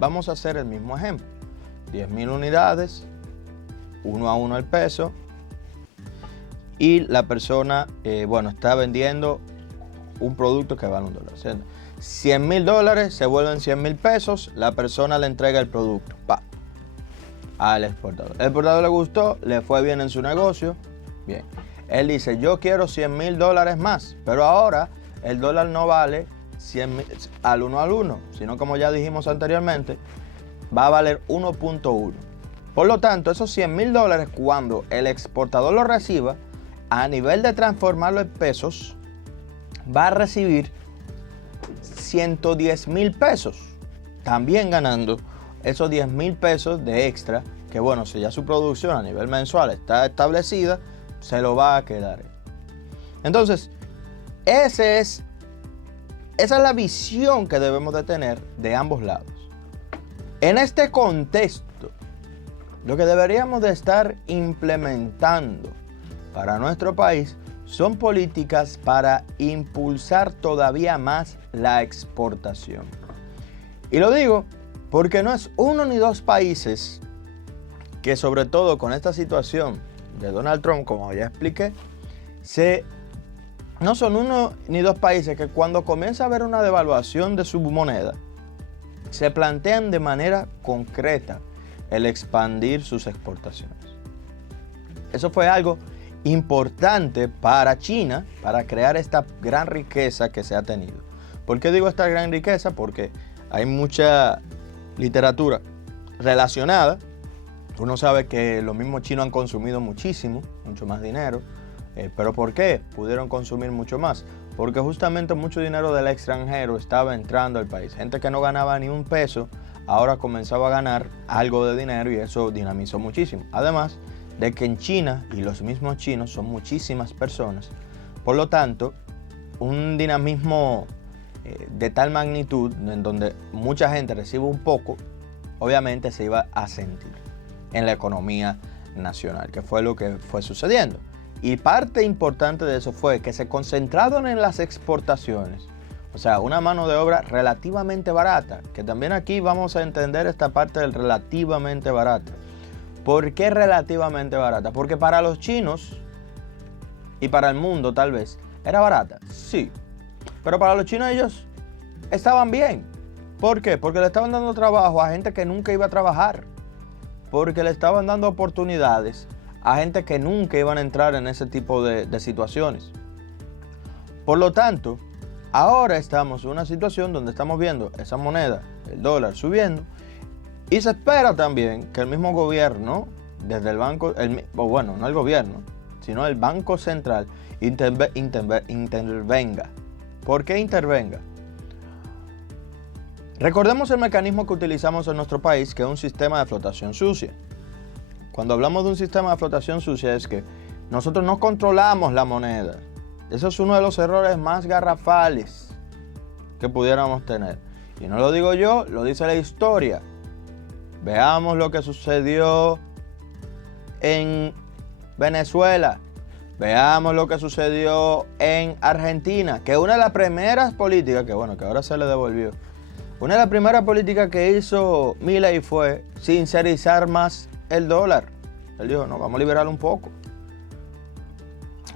vamos a hacer el mismo ejemplo. 10.000 unidades, 1 a 1 el peso, y la persona, está vendiendo un producto que vale $1. $100.000 se vuelven $100.000, la persona le entrega el producto al exportador. El exportador le gustó, le fue bien en su negocio, bien. Él dice, yo quiero $100.000 más, pero ahora el dólar no vale 100 al 1, sino como ya dijimos anteriormente, va a valer 1.1. Por lo tanto, esos $100.000, cuando el exportador lo reciba, a nivel de transformarlo en pesos, va a recibir $110.000, también ganando esos $10.000 de extra, que bueno, si ya su producción a nivel mensual está establecida, se lo va a quedar. Entonces, esa es la visión que debemos de tener de ambos lados. En este contexto, lo que deberíamos de estar implementando para nuestro país son políticas para impulsar todavía más la exportación. Y lo digo porque no es uno ni dos países que, sobre todo con esta situación de Donald Trump, como ya expliqué, no son uno ni dos países que cuando comienza a haber una devaluación de su moneda, se plantean de manera concreta el expandir sus exportaciones. Eso fue algo importante para China, para crear esta gran riqueza que se ha tenido. ¿Por qué digo esta gran riqueza? Porque hay mucha literatura relacionada. Uno sabe que los mismos chinos han consumido mucho más dinero. ¿Pero por qué pudieron consumir mucho más? Porque justamente mucho dinero del extranjero estaba entrando al país. Gente que no ganaba ni un peso, ahora comenzaba a ganar algo de dinero y eso dinamizó muchísimo. Además de que en China, y los mismos chinos son muchísimas personas, por lo tanto, un dinamismo de tal magnitud en donde mucha gente recibe un poco, obviamente se iba a sentir en la economía nacional, que fue lo que fue sucediendo. Y parte importante de eso fue que se concentraron en las exportaciones, o sea, una mano de obra relativamente barata, que también aquí vamos a entender esta parte del relativamente barata. ¿Por qué relativamente barata? Porque para los chinos y para el mundo tal vez era barata, sí, pero para los chinos ellos estaban bien. ¿Por qué? Porque le estaban dando trabajo a gente que nunca iba a trabajar, porque le estaban dando oportunidades a gente que nunca iban a entrar en ese tipo de situaciones. Por lo tanto, ahora estamos en una situación donde estamos viendo esa moneda, el dólar, subiendo, y se espera también que el mismo gobierno, desde el banco, no el gobierno, sino el Banco Central, intervenga. ¿Por qué intervenga? Recordemos el mecanismo que utilizamos en nuestro país, que es un sistema de flotación sucia. Cuando hablamos de un sistema de flotación sucia es que nosotros no controlamos la moneda. Eso es uno de los errores más garrafales que pudiéramos tener. Y no lo digo yo, lo dice la historia. Veamos lo que sucedió en Venezuela. Veamos lo que sucedió en Argentina, que una de las primeras políticas, que ahora se le devolvió. Una de las primeras políticas que hizo Milei fue sincerizar más el dólar. Él dijo, no, vamos a liberarlo un poco.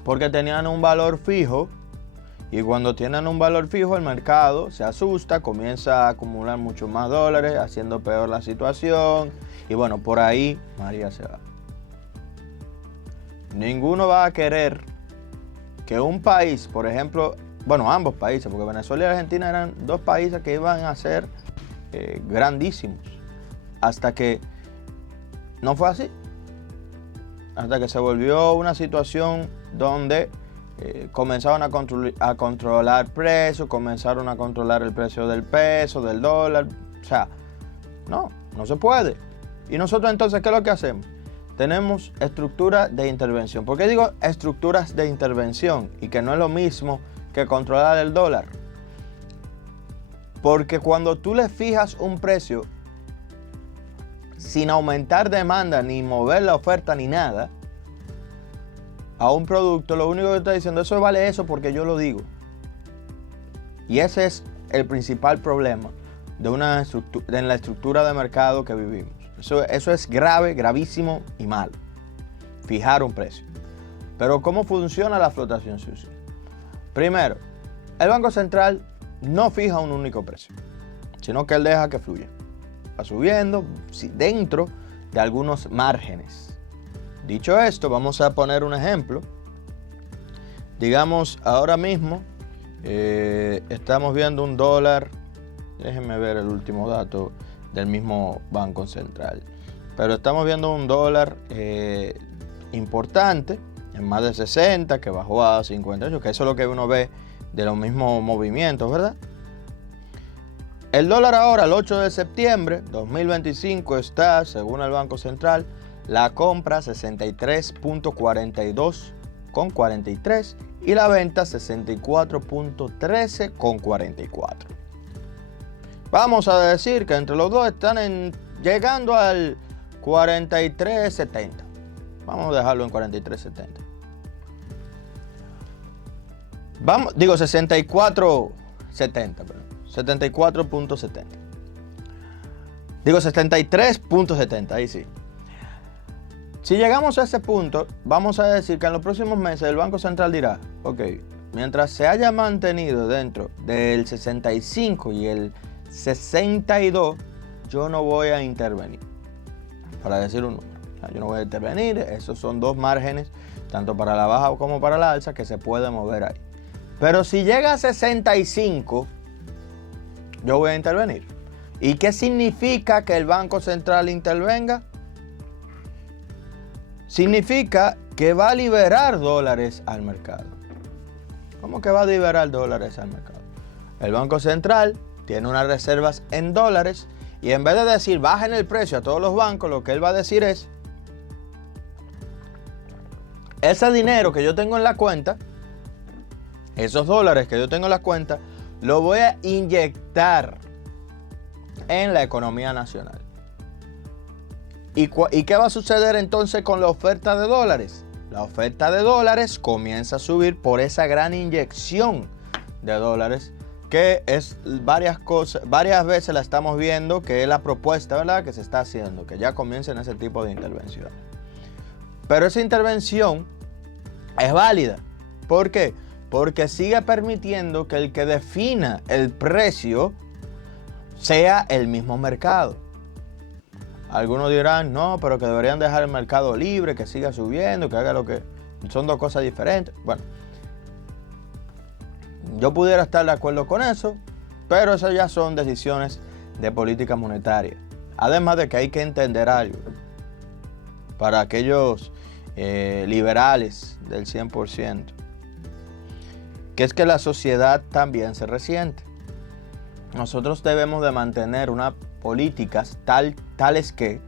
Porque tenían un valor fijo. Y cuando tienen un valor fijo, el mercado se asusta, comienza a acumular muchos más dólares, haciendo peor la situación. Y bueno, por ahí María se va. Ninguno va a querer que un país, por ejemplo, ambos países, porque Venezuela y Argentina eran dos países que iban a ser grandísimos. Hasta que no fue así. Hasta que se volvió una situación donde comenzaron a controlar precios, comenzaron a controlar el precio del peso, del dólar. O sea, no se puede. Y nosotros entonces, ¿qué es lo que hacemos? Tenemos estructuras de intervención. ¿Por qué digo estructuras de intervención? Y que no es lo mismo que controlar el dólar. Porque cuando tú le fijas un precio sin aumentar demanda, ni mover la oferta, ni nada, a un producto, lo único que está diciendo, eso vale eso porque yo lo digo. Y ese es el principal problema en la estructura de mercado que vivimos. Eso es grave, gravísimo y malo. Fijar un precio. Pero ¿cómo funciona la flotación sucia? Primero, el Banco Central no fija un único precio, sino que él deja que fluya. Va subiendo dentro de algunos márgenes. Dicho esto, vamos a poner un ejemplo. Digamos, ahora mismo estamos viendo un dólar. Déjenme ver el último dato del mismo Banco Central. Pero estamos viendo un dólar importante, en más de 60, que bajó a 58, que eso es lo que uno ve de los mismos movimientos, ¿verdad? El dólar ahora, el 8 de septiembre 2025, está, según el Banco Central, la compra 63.42,43 y la venta 64.13,44. Vamos a decir que entre los dos están llegando al 43.70. Vamos a dejarlo en 43.70. 64.70, perdón. 74.70. 73.70, ahí sí. Si llegamos a ese punto, vamos a decir que en los próximos meses el Banco Central dirá, ok, mientras se haya mantenido dentro del 65 y el 62, yo no voy a intervenir. Para decir un número. Yo no voy a intervenir, esos son dos márgenes, tanto para la baja como para la alza, que se puede mover ahí. Pero si llega a 65, yo voy a intervenir. ¿Y qué significa que el Banco Central intervenga? Significa que va a liberar dólares al mercado. ¿Cómo que va a liberar dólares al mercado? El Banco Central tiene unas reservas en dólares y en vez de decir bajen el precio a todos los bancos, lo que él va a decir es: ese dinero que yo tengo en la cuenta, esos dólares que yo tengo en la cuenta, lo voy a inyectar en la economía nacional. ¿Y qué va a suceder entonces con la oferta de dólares? La oferta de dólares comienza a subir por esa gran inyección de dólares, que es varias veces la estamos viendo, que es la propuesta, ¿verdad?, que se está haciendo, que ya comiencen ese tipo de intervención. Pero esa intervención es válida. ¿Por qué? Porque sigue permitiendo que el que defina el precio sea el mismo mercado. Algunos dirán, no, pero que deberían dejar el mercado libre, que siga subiendo, que haga lo que... Son dos cosas diferentes. Bueno, yo pudiera estar de acuerdo con eso, pero esas ya son decisiones de política monetaria. Además de que hay que entender algo. Para aquellos liberales del 100%, que es que la sociedad también se resiente. Nosotros debemos de mantener unas políticas tales que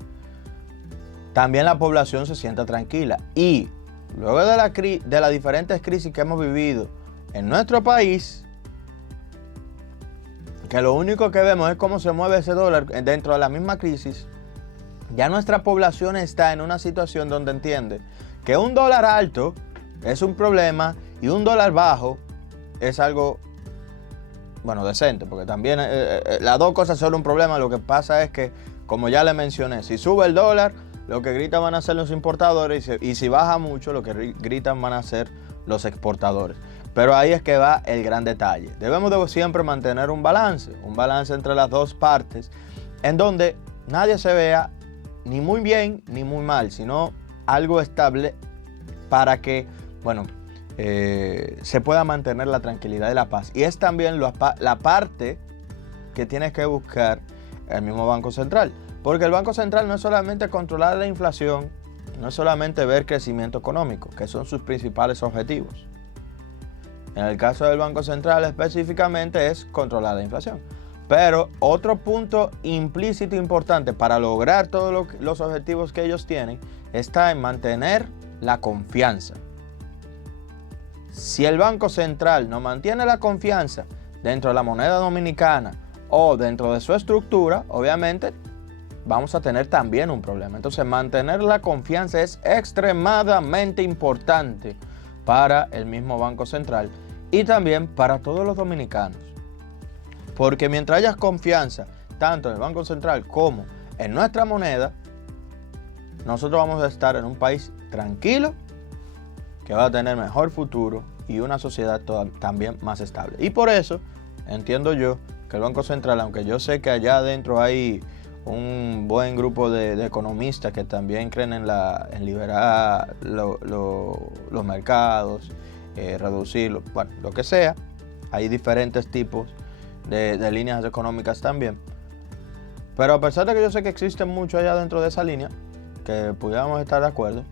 también la población se sienta tranquila. Y luego de las diferentes crisis que hemos vivido en nuestro país, que lo único que vemos es cómo se mueve ese dólar dentro de la misma crisis, ya nuestra población está en una situación donde entiende que un dólar alto es un problema y un dólar bajo es algo, bueno, decente, porque también las dos cosas son un problema. Lo que pasa es que, como ya le mencioné, si sube el dólar, lo que gritan van a ser los importadores, y si baja mucho, lo que gritan van a ser los exportadores. Pero ahí es que va el gran detalle. Debemos de siempre mantener un balance entre las dos partes, en donde nadie se vea ni muy bien ni muy mal, sino algo estable para que, bueno, se pueda mantener la tranquilidad y la paz. Y es también la parte que tiene que buscar el mismo Banco Central. Porque el Banco Central no es solamente controlar la inflación, no es solamente ver crecimiento económico, que son sus principales objetivos. En el caso del Banco Central específicamente es controlar la inflación. Pero otro punto implícito importante para lograr todos los objetivos que ellos tienen está en mantener la confianza. Si el Banco Central no mantiene la confianza dentro de la moneda dominicana o dentro de su estructura, obviamente vamos a tener también un problema. Entonces, mantener la confianza es extremadamente importante para el mismo Banco Central y también para todos los dominicanos. Porque mientras haya confianza tanto en el Banco Central como en nuestra moneda, nosotros vamos a estar en un país tranquilo que va a tener mejor futuro y una sociedad también más estable. Y por eso entiendo yo que el Banco Central, aunque yo sé que allá adentro hay un buen grupo de economistas que también creen en liberar los mercados, reducirlo, bueno, lo que sea. Hay diferentes tipos de líneas económicas también. Pero a pesar de que yo sé que existen mucho allá dentro de esa línea, que pudiéramos estar de acuerdo,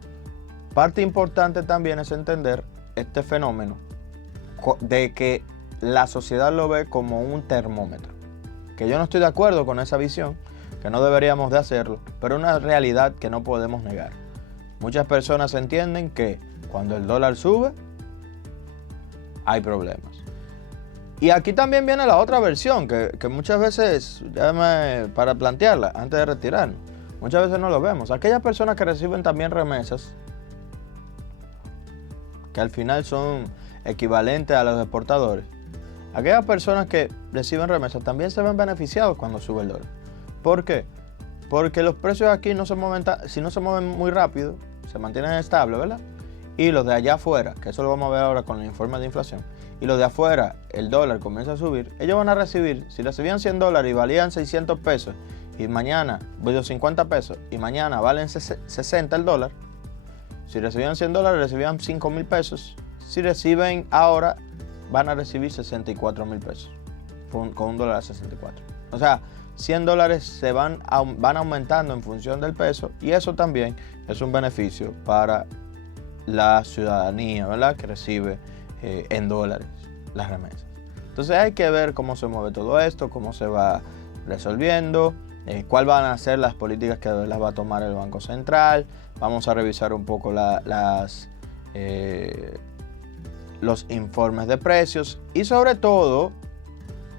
parte importante también es entender este fenómeno de que la sociedad lo ve como un termómetro. Que yo no estoy de acuerdo con esa visión, que no deberíamos de hacerlo, pero es una realidad que no podemos negar. Muchas personas entienden que cuando el dólar sube, hay problemas. Y aquí también viene la otra versión, que muchas veces, para plantearla, antes de retirarnos, muchas veces no lo vemos. Aquellas personas que reciben también remesas, que al final son equivalentes a los exportadores, aquellas personas que reciben remesas también se ven beneficiados cuando sube el dólar. ¿Por qué? Porque los precios aquí no se mueven, si no se mueven muy rápido, se mantienen estables, ¿verdad? Y los de allá afuera, que eso lo vamos a ver ahora con el informe de inflación, y los de afuera, el dólar comienza a subir, ellos van a recibir, si recibían $100 y valían 600 pesos, y mañana, 50 pesos, y mañana valen 60 el dólar, si recibían $100, recibían 5,000 pesos, si reciben ahora, van a recibir 64,000 pesos, con un dólar a 64. O sea, $100 se van aumentando en función del peso, y eso también es un beneficio para la ciudadanía, ¿verdad? Que recibe en dólares las remesas. Entonces hay que ver cómo se mueve todo esto, cómo se va resolviendo, cuáles van a ser las políticas que las va a tomar el Banco Central. Vamos a revisar un poco los informes de precios, y sobre todo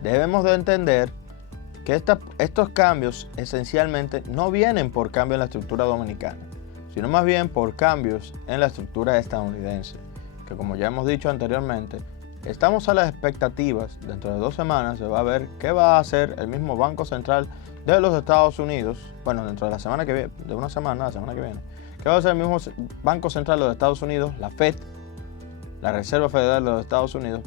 debemos de entender que estos cambios esencialmente no vienen por cambio en la estructura dominicana, sino más bien por cambios en la estructura estadounidense, que como ya hemos dicho anteriormente, estamos a las expectativas. Dentro de 2 semanas se va a ver qué va a hacer el mismo Banco Central de los Estados Unidos, bueno, dentro de la semana que viene, de una semana, la semana que viene, qué va a hacer el mismo Banco Central de los Estados Unidos, la Fed, la Reserva Federal de los Estados Unidos,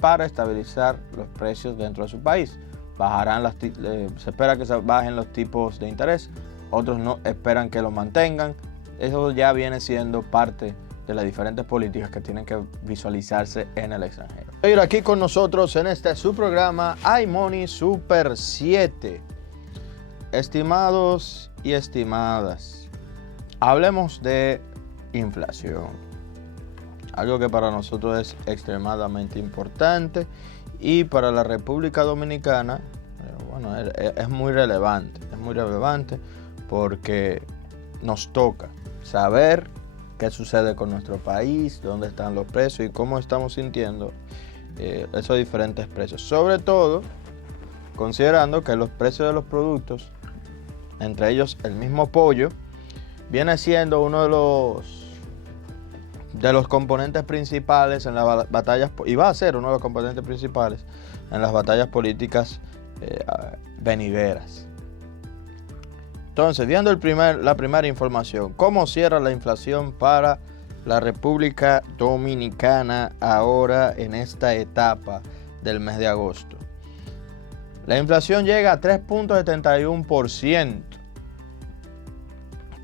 para estabilizar los precios dentro de su país. Se espera que se bajen los tipos de interés, otros no esperan que los mantengan. Eso ya viene siendo parte de las diferentes políticas que tienen que visualizarse en el extranjero. Voy a ir aquí con nosotros en su programa iMoney Super 7. Estimados y estimadas, hablemos de inflación. Algo que para nosotros es extremadamente importante, y para la República Dominicana, bueno, es muy relevante. Es muy relevante porque nos toca saber qué sucede con nuestro país, dónde están los precios y cómo estamos sintiendo esos diferentes precios. Sobre todo, considerando que los precios de los productos, entre ellos el mismo pollo, viene siendo uno de los componentes principales en las batallas, y va a ser uno de los componentes principales en las batallas políticas venideras. Entonces, viendo la primera información, ¿cómo cierra la inflación para la República Dominicana ahora en esta etapa del mes de agosto? La inflación llega a 3.71%,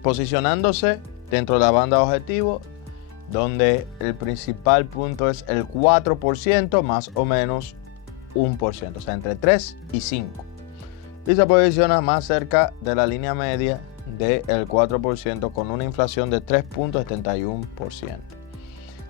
posicionándose dentro de la banda objetivo, donde el principal punto es el 4%, más o menos 1%, o sea, entre 3 y 5. Y se posiciona más cerca de la línea media del 4%, con una inflación de 3.71%.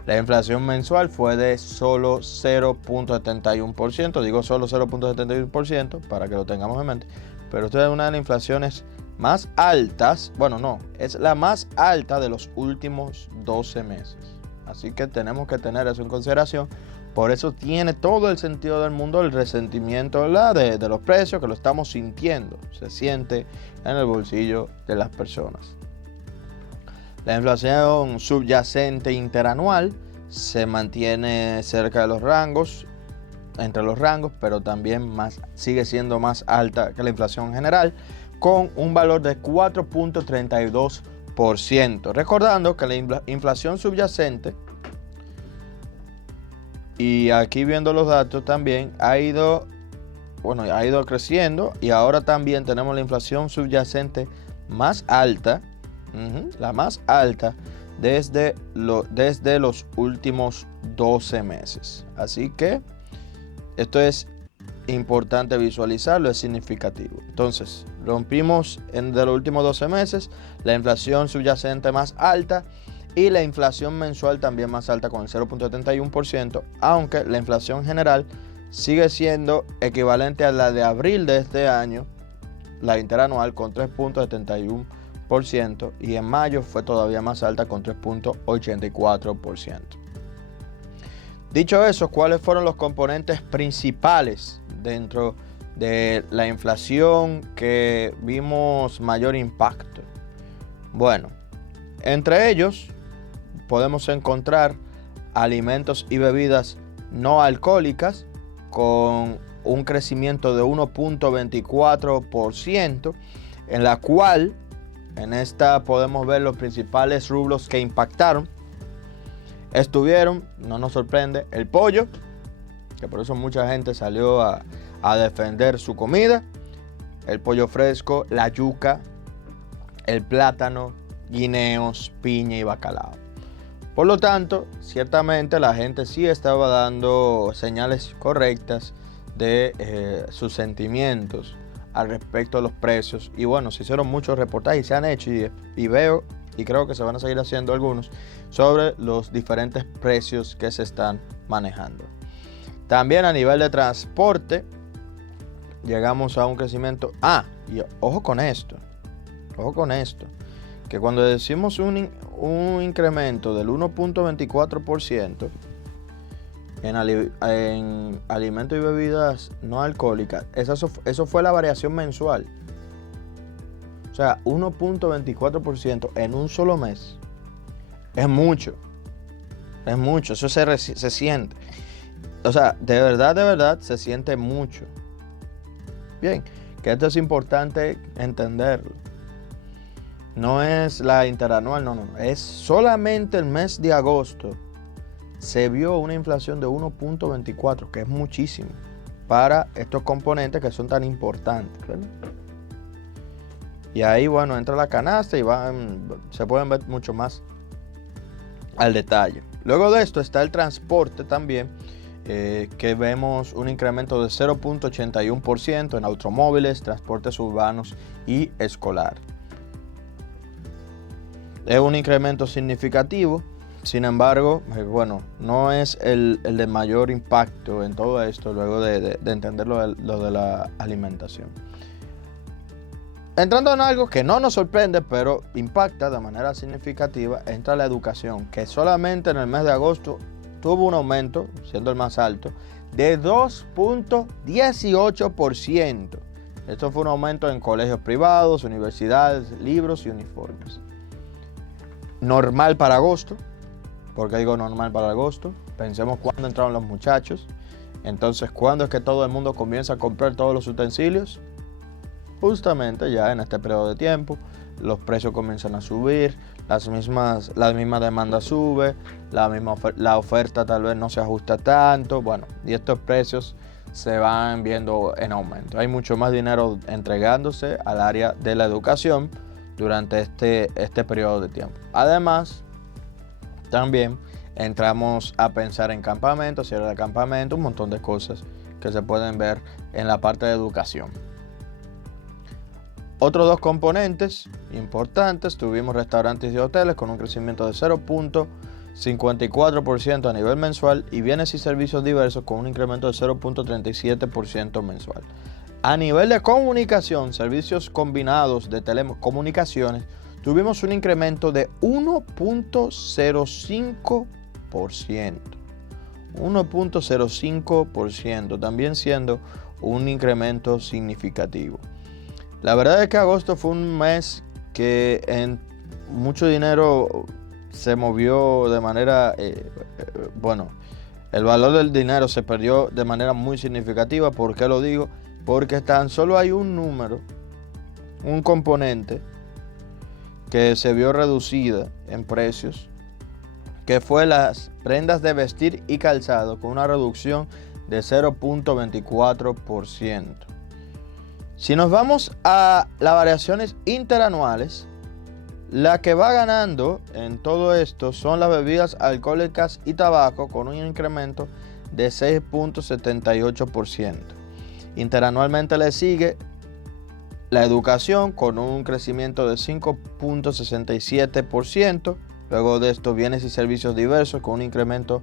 La inflación mensual fue de solo 0.71%, digo solo 0.71% para que lo tengamos en mente, pero esta es una de las inflaciones más altas, bueno, no, es la más alta de los últimos 12 meses. Así que tenemos que tener eso en consideración. Por eso tiene todo el sentido del mundo el resentimiento, ¿verdad?, de los precios, que lo estamos sintiendo. Se siente en el bolsillo de las personas. La inflación subyacente interanual se mantiene cerca de los rangos entre los rangos, pero también sigue siendo más alta que la inflación general, con un valor de 4.32%. Recordando que la inflación subyacente, y aquí viendo los datos también, ha ido creciendo, y ahora también tenemos la inflación subyacente más alta, la más alta desde los últimos 12 meses. Así que esto es importante visualizarlo, es significativo. Entonces, rompimos de los últimos 12 meses la inflación subyacente más alta y la inflación mensual también más alta con el 0.71%, aunque la inflación general sigue siendo equivalente a la de abril de este año, la interanual, con 3.71%, y en mayo fue todavía más alta con 3.84%. Dicho eso, ¿cuáles fueron los componentes principales dentro de la inflación que vimos mayor impacto? Bueno, entre ellos podemos encontrar alimentos y bebidas no alcohólicas con un crecimiento de 1.24%, en la cual en esta podemos ver los principales rubros que impactaron. Estuvieron, no nos sorprende, el pollo, que por eso mucha gente salió a defender su comida, el pollo fresco, la yuca, el plátano, guineos, piña y bacalao. Por lo tanto, ciertamente la gente sí estaba dando señales correctas de sus sentimientos al respecto de los precios. Y bueno, se hicieron muchos reportajes y se han hecho, y veo y creo que se van a seguir haciendo algunos, sobre los diferentes precios que se están manejando. También a nivel de transporte llegamos a un crecimiento. Y ojo con esto, que cuando decimos un incremento del 1.24% en alimentos y bebidas no alcohólicas, eso fue la variación mensual. O sea, 1.24% en un solo mes es mucho, eso se siente. O sea, de verdad se siente mucho. Bien, que esto es importante entenderlo. No es la interanual, no, es solamente el mes de agosto se vio una inflación de 1.24, que es muchísimo para estos componentes que son tan importantes, ¿verdad? Y ahí, bueno, entra la canasta y se pueden ver mucho más al detalle. Luego de esto está el transporte también, que vemos un incremento de 0.81% en automóviles, transportes urbanos y escolar. Es un incremento significativo, sin embargo, bueno, no es el de mayor impacto en todo esto, luego de entender lo de la alimentación. Entrando en algo que no nos sorprende, pero impacta de manera significativa, entra la educación, que solamente en el mes de agosto tuvo un aumento, siendo el más alto, de 2.18%. Esto fue un aumento en colegios privados, universidades, libros y uniformes. Normal para agosto. ¿Por qué digo normal para agosto? Pensemos cuándo entraron los muchachos. Entonces, ¿cuándo es que todo el mundo comienza a comprar todos los utensilios? Justamente ya en este periodo de tiempo. Los precios comienzan a subir, la misma demanda sube, la oferta tal vez no se ajusta tanto. Bueno, y estos precios se van viendo en aumento. Hay mucho más dinero entregándose al área de la educación durante este periodo de tiempo. Además, también entramos a pensar en campamentos, cierre de campamento, un montón de cosas que se pueden ver en la parte de educación. Otros dos componentes importantes, tuvimos restaurantes y hoteles con un crecimiento de 0.54% a nivel mensual, y bienes y servicios diversos con un incremento de 0.37% mensual. A nivel de comunicación, servicios combinados de telecomunicaciones, tuvimos un incremento de 1.05%. 1.05%, también siendo un incremento significativo. La verdad es que agosto fue un mes que en mucho dinero se movió de manera, El valor del dinero se perdió de manera muy significativa. ¿Por qué lo digo? Porque tan solo hay un número, un componente que se vio reducida en precios, que fue las prendas de vestir y calzado, con una reducción de 0.24%. Si nos vamos a las variaciones interanuales, la que va ganando en todo esto son las bebidas alcohólicas y tabaco, con un incremento de 6.78%. Interanualmente le sigue la educación, con un crecimiento de 5.67%. Luego de esto, bienes y servicios diversos, con un incremento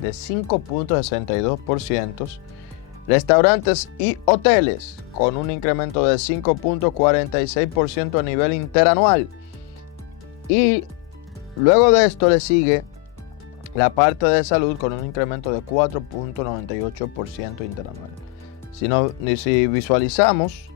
de 5.62%. Restaurantes y hoteles, con un incremento de 5.46% a nivel interanual. Y luego de esto le sigue la parte de salud, con un incremento de 4.98% interanual. Si visualizamos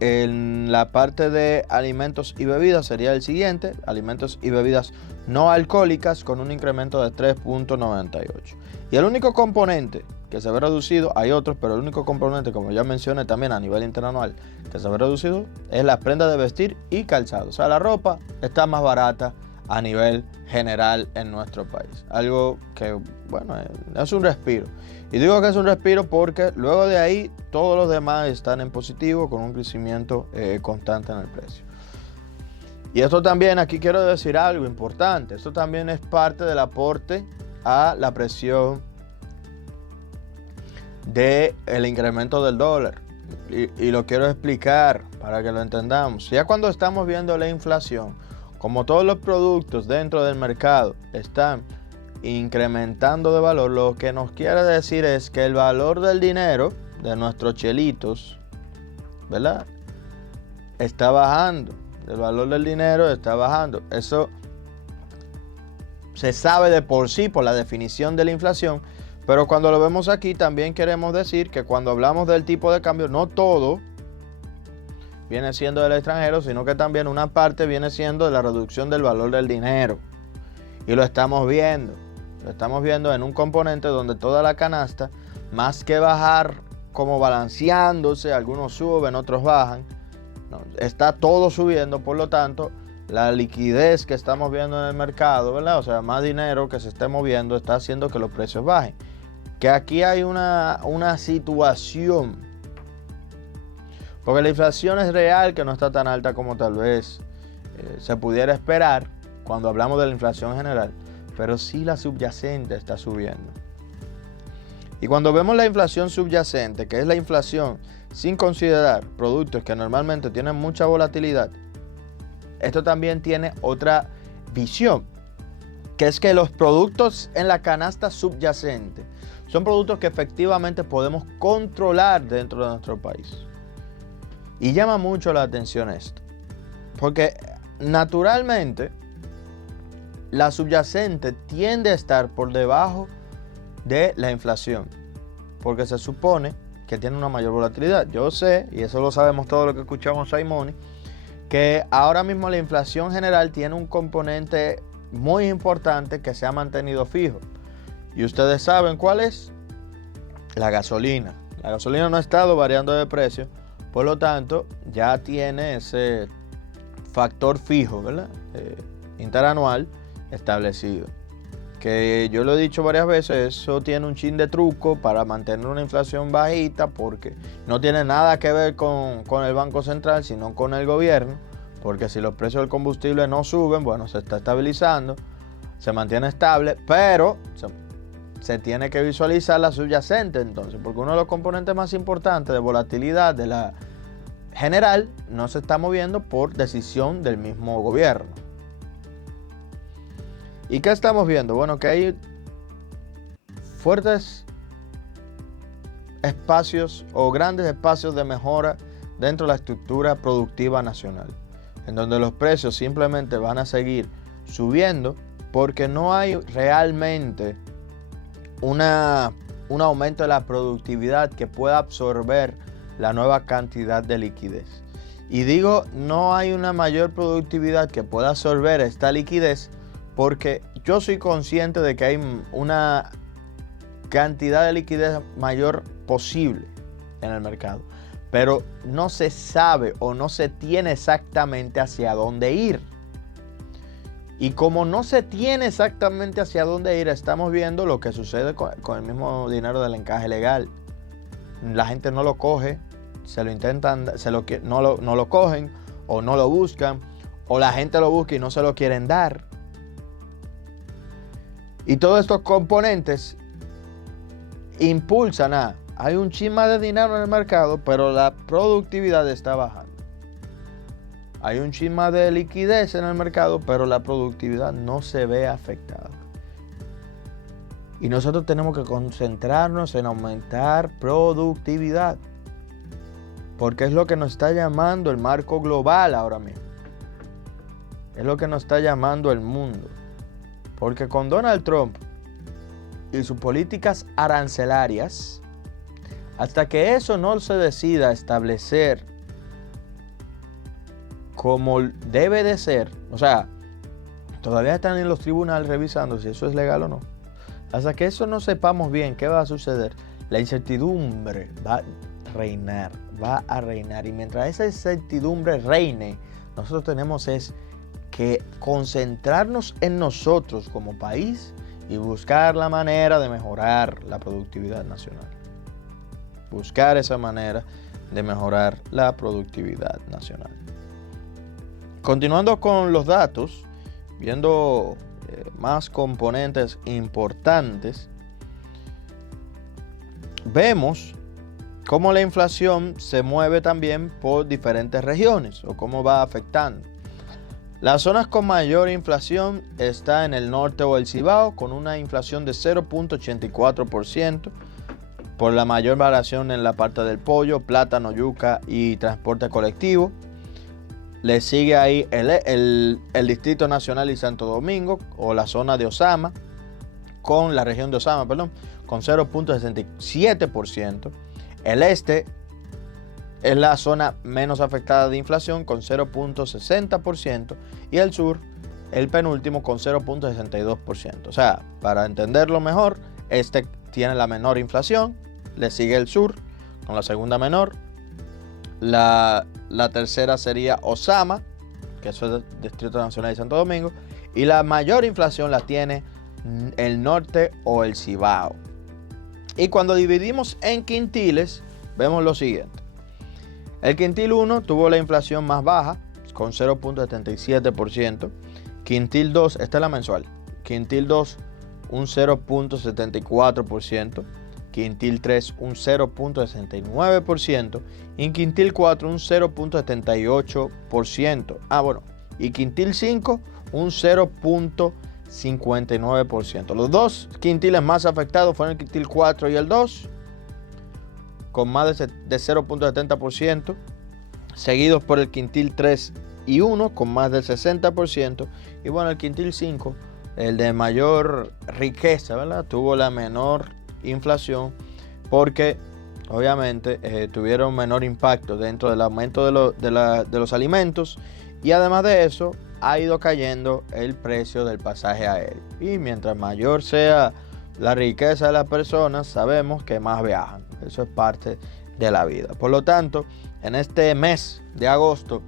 en la parte de alimentos y bebidas, sería el siguiente: alimentos y bebidas no alcohólicas, con un incremento de 3.98%. Y el único componente que se ve reducido, hay otros, pero el único componente, como ya mencioné también a nivel interanual, que se ve reducido es la prenda de vestir y calzado. O sea, la ropa está más barata a nivel general en nuestro país. Algo que, bueno, es un respiro. Y digo que es un respiro porque luego de ahí todos los demás están en positivo, con un crecimiento constante en el precio. Y esto también, aquí quiero decir algo importante, esto también es parte del aporte a la presión del incremento del dólar. Y lo quiero explicar para que lo entendamos. Ya cuando estamos viendo la inflación, como todos los productos dentro del mercado están incrementando de valor, lo que nos quiere decir es que el valor del dinero, de nuestros chelitos, ¿verdad?, está bajando. El valor del dinero está bajando. Eso se sabe de por sí por la definición de la inflación, pero cuando lo vemos aquí también queremos decir que cuando hablamos del tipo de cambio, no todo viene siendo del extranjero, sino que también una parte viene siendo de la reducción del valor del dinero. Y lo estamos viendo. Lo estamos viendo en un componente donde toda la canasta, más que bajar como balanceándose, algunos suben, otros bajan, no, está todo subiendo. Por lo tanto, la liquidez que estamos viendo en el mercado, ¿verdad?, o sea, más dinero que se esté moviendo, está haciendo que los precios bajen. Que aquí hay una situación, porque la inflación es real, que no está tan alta como tal vez se pudiera esperar cuando hablamos de la inflación general, pero sí la subyacente está subiendo. Y cuando vemos la inflación subyacente, que es la inflación sin considerar productos que normalmente tienen mucha volatilidad, esto también tiene otra visión, que es que los productos en la canasta subyacente son productos que efectivamente podemos controlar dentro de nuestro país. Y llama mucho la atención esto, porque naturalmente la subyacente tiende a estar por debajo de la inflación, porque se supone que tiene una mayor volatilidad. Yo sé, y eso lo sabemos todo lo que escuchamos a Simoni, que ahora mismo la inflación general tiene un componente muy importante que se ha mantenido fijo. Y ustedes saben cuál es: la gasolina. La gasolina no ha estado variando de precio, por lo tanto ya tiene ese factor fijo, ¿verdad?, interanual establecido. Que yo lo he dicho varias veces, eso tiene un chin de truco para mantener una inflación bajita, porque no tiene nada que ver con el Banco Central, sino con el gobierno. Porque si los precios del combustible no suben, bueno, se está estabilizando, se mantiene estable, pero se tiene que visualizar la subyacente entonces, porque uno de los componentes más importantes de volatilidad de la general no se está moviendo por decisión del mismo gobierno. ¿Y qué estamos viendo? Bueno, que hay fuertes espacios o grandes espacios de mejora dentro de la estructura productiva nacional, en donde los precios simplemente van a seguir subiendo porque no hay realmente un aumento de la productividad que pueda absorber la nueva cantidad de liquidez. Y digo, no hay una mayor productividad que pueda absorber esta liquidez, porque yo soy consciente de que hay una cantidad de liquidez mayor posible en el mercado, pero no se sabe o no se tiene exactamente hacia dónde ir. Y como no se tiene exactamente hacia dónde ir, estamos viendo lo que sucede con el mismo dinero del encaje legal. La gente no lo coge, se lo intentan, no lo cogen o no lo buscan, o la gente lo busca y no se lo quieren dar. Y todos estos componentes impulsan hay un chisme de dinero en el mercado, pero la productividad está bajando. Hay un chisme de liquidez en el mercado, pero la productividad no se ve afectada. Y nosotros tenemos que concentrarnos en aumentar productividad, porque es lo que nos está llamando el marco global ahora mismo. Es lo que nos está llamando el mundo. Porque con Donald Trump y sus políticas arancelarias, hasta que eso no se decida establecer como debe de ser, o sea, todavía están en los tribunales revisando si eso es legal o no. Hasta que eso no sepamos bien qué va a suceder, la incertidumbre va a reinar. Y mientras esa incertidumbre reine, nosotros tenemos que concentrarnos en nosotros como país y buscar la manera de mejorar la productividad nacional. Buscar esa manera de mejorar la productividad nacional. Continuando con los datos, viendo más componentes importantes, vemos cómo la inflación se mueve también por diferentes regiones o cómo va afectando. Las zonas con mayor inflación está en el norte o el Cibao, con una inflación de 0.84%, por la mayor variación en la parte del pollo, plátano, yuca y transporte colectivo. Le sigue ahí el Distrito Nacional y Santo Domingo, o la zona de Osama, con la región de Osama, con 0.67%. El este es la zona menos afectada de inflación, con 0.60%, y el sur, el penúltimo, con 0.62%. O sea, para entenderlo mejor, este tiene la menor inflación, le sigue el sur con la segunda menor, la tercera sería Osama, que eso es el Distrito Nacional y Santo Domingo, y la mayor inflación la tiene el norte o el Cibao. Y cuando dividimos en quintiles, vemos lo siguiente. El quintil 1 tuvo la inflación más baja, con 0.77%. Quintil 2, esta es la mensual. Quintil 2, un 0.74%. Quintil 3, un 0.69%. Y quintil 4, un 0.78%. Y quintil 5, un 0.59%. Los dos quintiles más afectados fueron el quintil 4 y el 2, con más de 0.70%, seguidos por el quintil 3 y 1, con más del 60%, y el quintil 5, el de mayor riqueza, ¿verdad?, tuvo la menor inflación, porque obviamente tuvieron menor impacto dentro del aumento de los alimentos, y además de eso, ha ido cayendo el precio del pasaje aéreo. Y mientras mayor sea la riqueza de las personas, sabemos que más viajan. Eso es parte de la vida. Por lo tanto, en este mes de agosto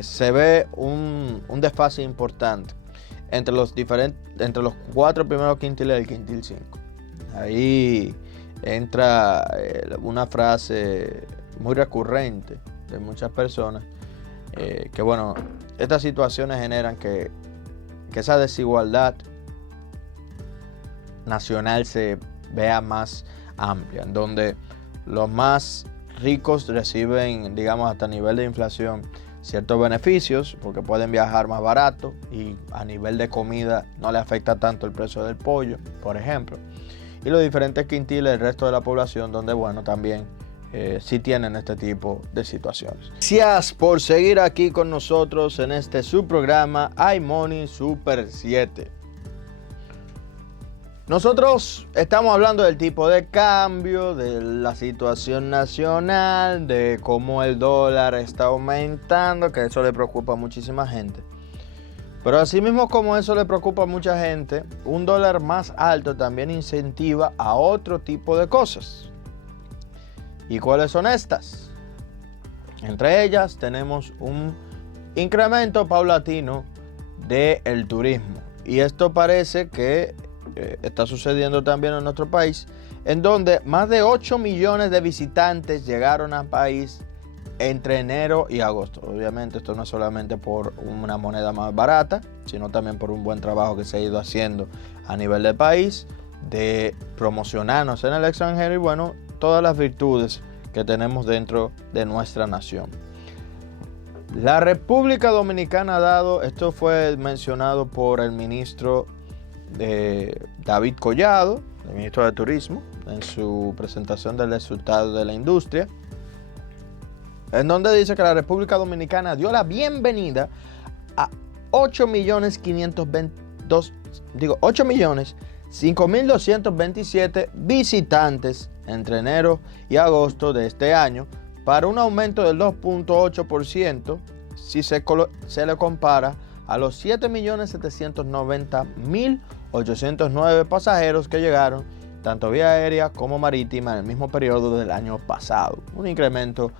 se ve un desfase importante entre los 4 primeros quintiles del quintil 5. Ahí entra una frase muy recurrente de muchas personas, que estas situaciones generan que esa desigualdad nacional se vea más amplia, en donde los más ricos reciben, hasta nivel de inflación, ciertos beneficios porque pueden viajar más barato, y a nivel de comida no le afecta tanto el precio del pollo, por ejemplo. Y los diferentes quintiles del resto de la población, donde también sí tienen este tipo de situaciones. Gracias por seguir aquí con nosotros en este subprograma iMoney Super 7. Nosotros estamos hablando del tipo de cambio, de la situación nacional, de cómo el dólar está aumentando, que eso le preocupa a muchísima gente. Pero así mismo como eso le preocupa a mucha gente, un dólar más alto también incentiva a otro tipo de cosas. ¿Y cuáles son estas? Entre ellas tenemos un incremento paulatino del turismo. Y esto parece que está sucediendo también en nuestro país, en donde más de 8 millones de visitantes llegaron al país entre enero y agosto. Obviamente esto no es solamente por una moneda más barata, sino también por un buen trabajo que se ha ido haciendo a nivel del país, de promocionarnos en el extranjero y bueno, todas las virtudes que tenemos dentro de nuestra nación. La República Dominicana ha dado, esto fue mencionado por el ministro David Collado, el ministro de Turismo, en su presentación del resultado de la industria, en donde dice que la República Dominicana dio la bienvenida a 8.5.227 visitantes entre enero y agosto de este año, para un aumento del 2.8% si se le compara a los 7.790.809 pasajeros que llegaron tanto vía aérea como marítima en el mismo periodo del año pasado. Un incremento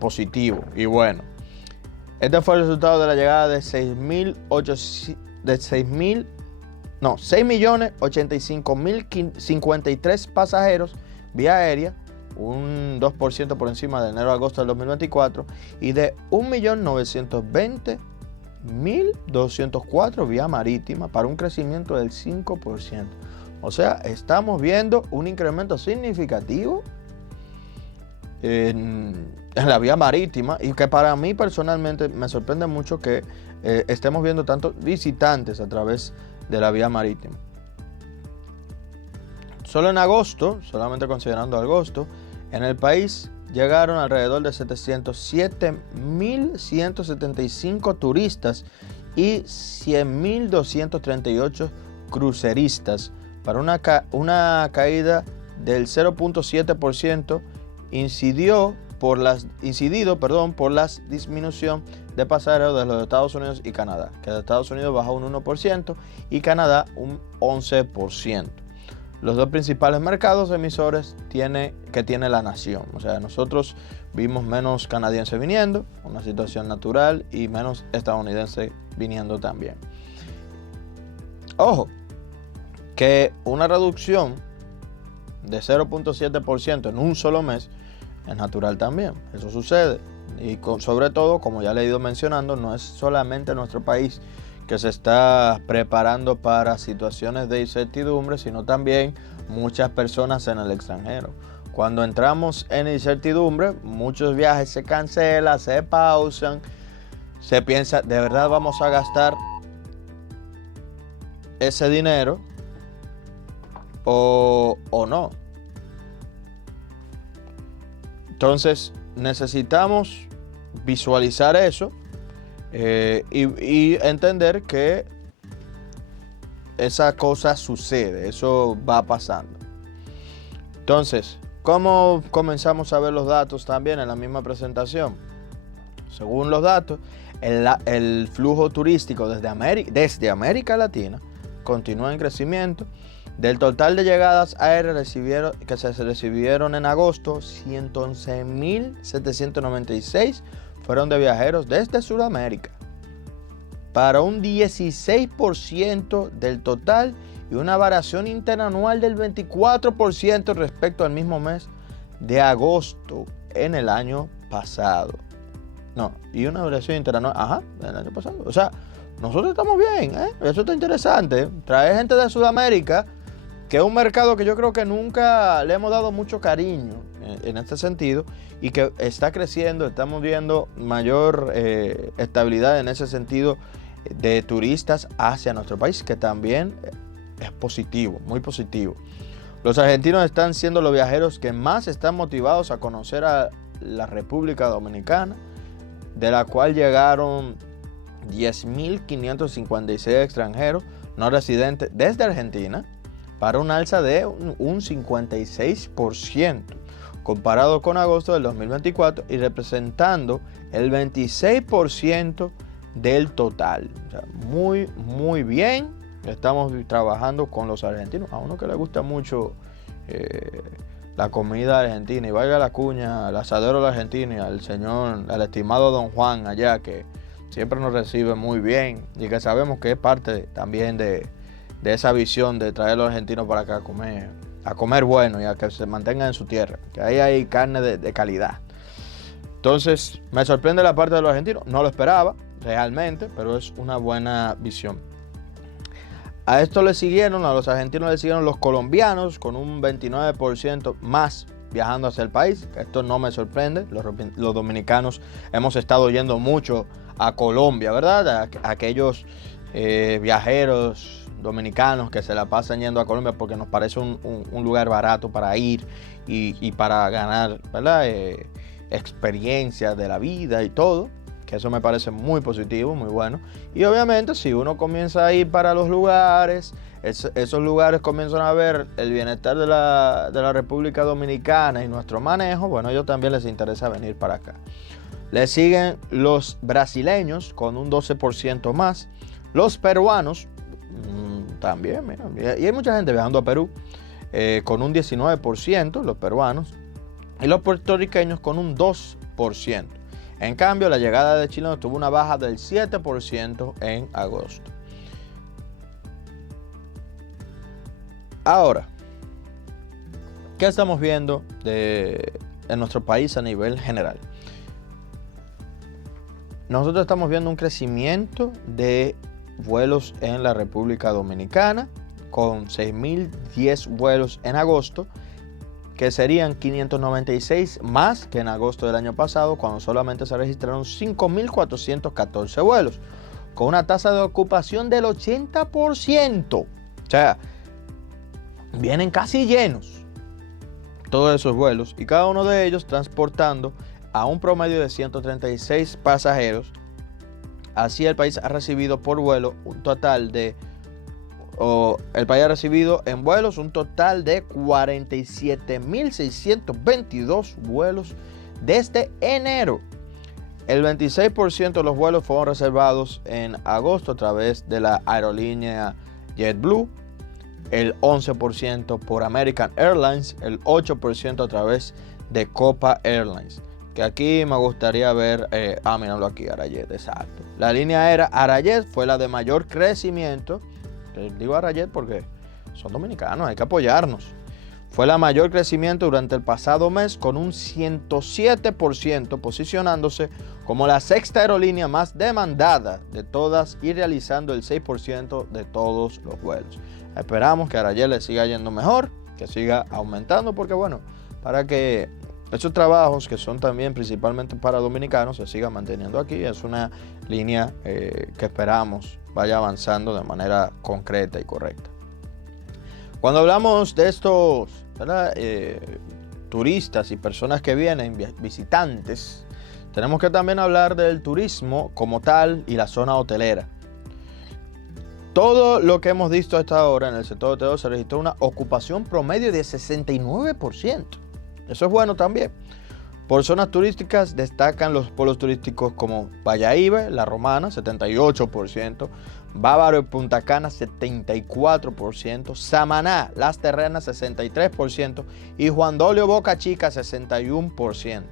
positivo. Y bueno, este fue el resultado de la llegada de 6.085.053 pasajeros vía aérea, un 2% por encima de enero a agosto del 2024, y de 1.920.204 vía marítima, para un crecimiento del 5%. O sea, estamos viendo un incremento significativo en la vía marítima, y que para mí personalmente me sorprende mucho que estemos viendo tantos visitantes a través de la vía marítima. Solo en agosto, solamente considerando agosto, en el país llegaron alrededor de 707.175 turistas y 100.238 cruceristas, para una caída del 0.7%, incidido por la disminución de pasajeros de los Estados Unidos y Canadá, que de Estados Unidos bajó un 1% y Canadá un 11%. Los dos principales mercados emisores que tiene la nación. O sea, nosotros vimos menos canadienses viniendo, una situación natural, y menos estadounidenses viniendo también. Ojo, que una reducción de 0.7% en un solo mes es natural también. Eso sucede. Y sobre todo, como ya le he ido mencionando, no es solamente nuestro país que se está preparando para situaciones de incertidumbre, sino también muchas personas en el extranjero. Cuando entramos en incertidumbre, muchos viajes se cancelan, se pausan, se piensa, ¿de verdad vamos a gastar ese dinero o no? Entonces necesitamos visualizar eso y entender que esa cosa sucede, eso va pasando. Entonces, ¿cómo comenzamos a ver los datos también en la misma presentación? Según los datos, el flujo turístico desde América Latina continúa en crecimiento. Del total de llegadas aéreas que se recibieron en agosto, 111.796 fueron de viajeros desde Sudamérica, para un 16% del total y una variación interanual del 24% respecto al mismo mes de agosto en el año pasado. No, y una variación interanual, del año pasado. O sea, nosotros estamos bien, eso está interesante. Traer gente de Sudamérica, que es un mercado que yo creo que nunca le hemos dado mucho cariño en este sentido, y que está creciendo. Estamos viendo mayor estabilidad en ese sentido de turistas hacia nuestro país, que también es positivo, muy positivo. Los argentinos están siendo los viajeros que más están motivados a conocer a la República Dominicana, de la cual llegaron 10.556 extranjeros no residentes desde Argentina, para un alza de un 56% comparado con agosto del 2024, y representando el 26% del total. O sea, muy, muy bien. Estamos trabajando con los argentinos. A uno que le gusta mucho la comida argentina, y valga la cuña, el asadero de Argentina, y al estimado Don Juan allá, que siempre nos recibe muy bien y que sabemos que es parte también de esa visión de traer a los argentinos para acá a comer bueno y a que se mantengan en su tierra, que ahí hay carne de calidad. Entonces, me sorprende la parte de los argentinos, no lo esperaba realmente, pero es una buena visión. A los argentinos le siguieron los colombianos con un 29% más viajando hacia el país. Esto no me sorprende, los dominicanos hemos estado yendo mucho a Colombia, ¿verdad? Aquellos viajeros dominicanos que se la pasan yendo a Colombia porque nos parece un lugar barato para ir y para ganar, ¿verdad? Experiencias de la vida y todo, que eso me parece muy positivo, muy bueno. Y obviamente si uno comienza a ir para los lugares, esos lugares comienzan a ver el bienestar de la República Dominicana y nuestro manejo, bueno, a ellos también les interesa venir para acá. Le siguen los brasileños con un 12% más, los peruanos también, mira, y hay mucha gente viajando a Perú con un 19%, los peruanos, y los puertorriqueños con un 2%. En cambio, la llegada de chilenos tuvo una baja del 7% en agosto. Ahora, ¿qué estamos viendo en nuestro país a nivel general? Nosotros estamos viendo un crecimiento de vuelos en la República Dominicana con 6.010 vuelos en agosto, que serían 596 más que en agosto del año pasado, cuando solamente se registraron 5.414 vuelos, con una tasa de ocupación del 80%. O sea, vienen casi llenos todos esos vuelos, y cada uno de ellos transportando a un promedio de 136 pasajeros. Así el país ha recibido por vuelo un total de el país ha recibido en vuelos un total de 47.622 vuelos desde enero. El 26% de los vuelos fueron reservados en agosto a través de la aerolínea JetBlue, el 11% por American Airlines, el 8% a través de Copa Airlines. Que aquí me gustaría ver, míralo aquí, Arayet, exacto. La línea aérea Arayet fue la de mayor crecimiento. Digo Arayet porque son dominicanos, hay que apoyarnos. Fue la mayor crecimiento durante el pasado mes con un 107%, posicionándose como la sexta aerolínea más demandada de todas y realizando el 6% de todos los vuelos. Esperamos que a Arayet le siga yendo mejor, que siga aumentando, porque bueno, para que esos trabajos que son también principalmente para dominicanos se sigan manteniendo aquí. Es una línea que esperamos vaya avanzando de manera concreta y correcta. Cuando hablamos de estos, ¿verdad? Turistas y personas que vienen, visitantes, tenemos que también hablar del turismo como tal y la zona hotelera. Todo lo que hemos visto hasta ahora en el sector hotelero se registró una ocupación promedio de 69%. Eso es bueno también. Por zonas turísticas destacan los polos turísticos como Bayahíbe, La Romana, 78%, Bávaro y Punta Cana, 74%, Samaná, Las Terrenas, 63% y Juan Dolio, Boca Chica, 61%.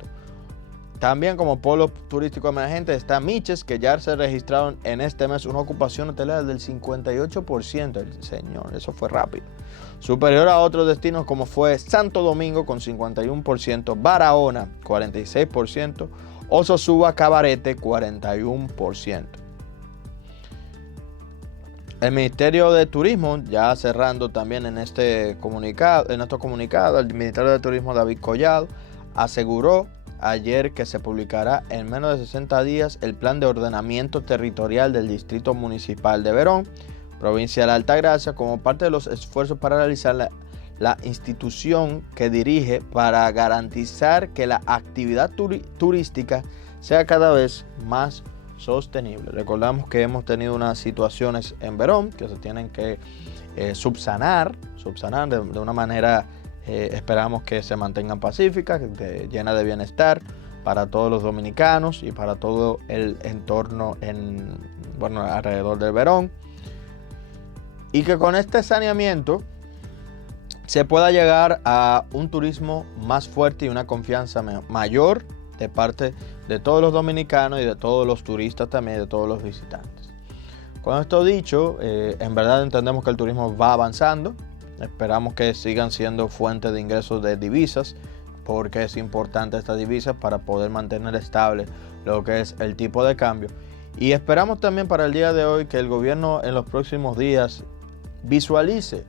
También como polo turístico emergente está Miches, que ya se registraron en este mes una ocupación hotelera del 58%. Señor, eso fue rápido. Superior a otros destinos como fue Santo Domingo con 51%, Barahona 46%, Oso-Suba, Cabarete 41%. El Ministerio de Turismo, ya cerrando también en estos comunicados, el Ministerio de Turismo David Collado aseguró ayer que se publicará en menos de 60 días el plan de ordenamiento territorial del Distrito Municipal de Verón, provincia de la Altagracia, como parte de los esfuerzos para realizar la institución que dirige para garantizar que la actividad turística sea cada vez más sostenible. Recordamos que hemos tenido unas situaciones en Verón que se tienen que subsanar de una manera, esperamos que se mantengan pacíficas, llena de bienestar para todos los dominicanos y para todo el entorno alrededor del Verón. Y que con este saneamiento se pueda llegar a un turismo más fuerte y una confianza mayor de parte de todos los dominicanos y de todos los turistas también, de todos los visitantes. Con esto dicho, en verdad entendemos que el turismo va avanzando. Esperamos que sigan siendo fuente de ingresos de divisas, porque es importante estas divisas para poder mantener estable lo que es el tipo de cambio. Y esperamos también para el día de hoy que el gobierno en los próximos días visualice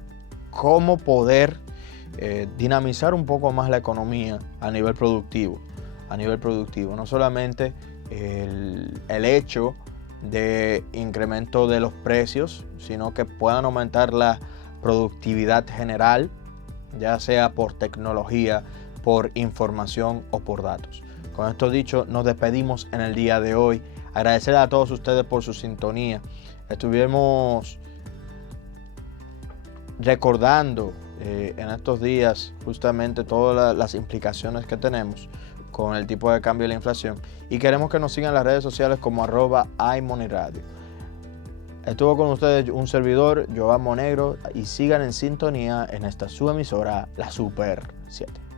cómo poder dinamizar un poco más la economía a nivel productivo. No solamente el hecho de incremento de los precios, sino que puedan aumentar la productividad general, ya sea por tecnología, por información o por datos. Con esto dicho, nos despedimos en el día de hoy. Agradecer a todos ustedes por su sintonía. Estuvimos recordando en estos días justamente todas las implicaciones que tenemos con el tipo de cambio y la inflación, y queremos que nos sigan en las redes sociales como @iMoneyRadio. Estuvo con ustedes un servidor, Joan Monegro, y sigan en sintonía en esta su emisora, la Super 7.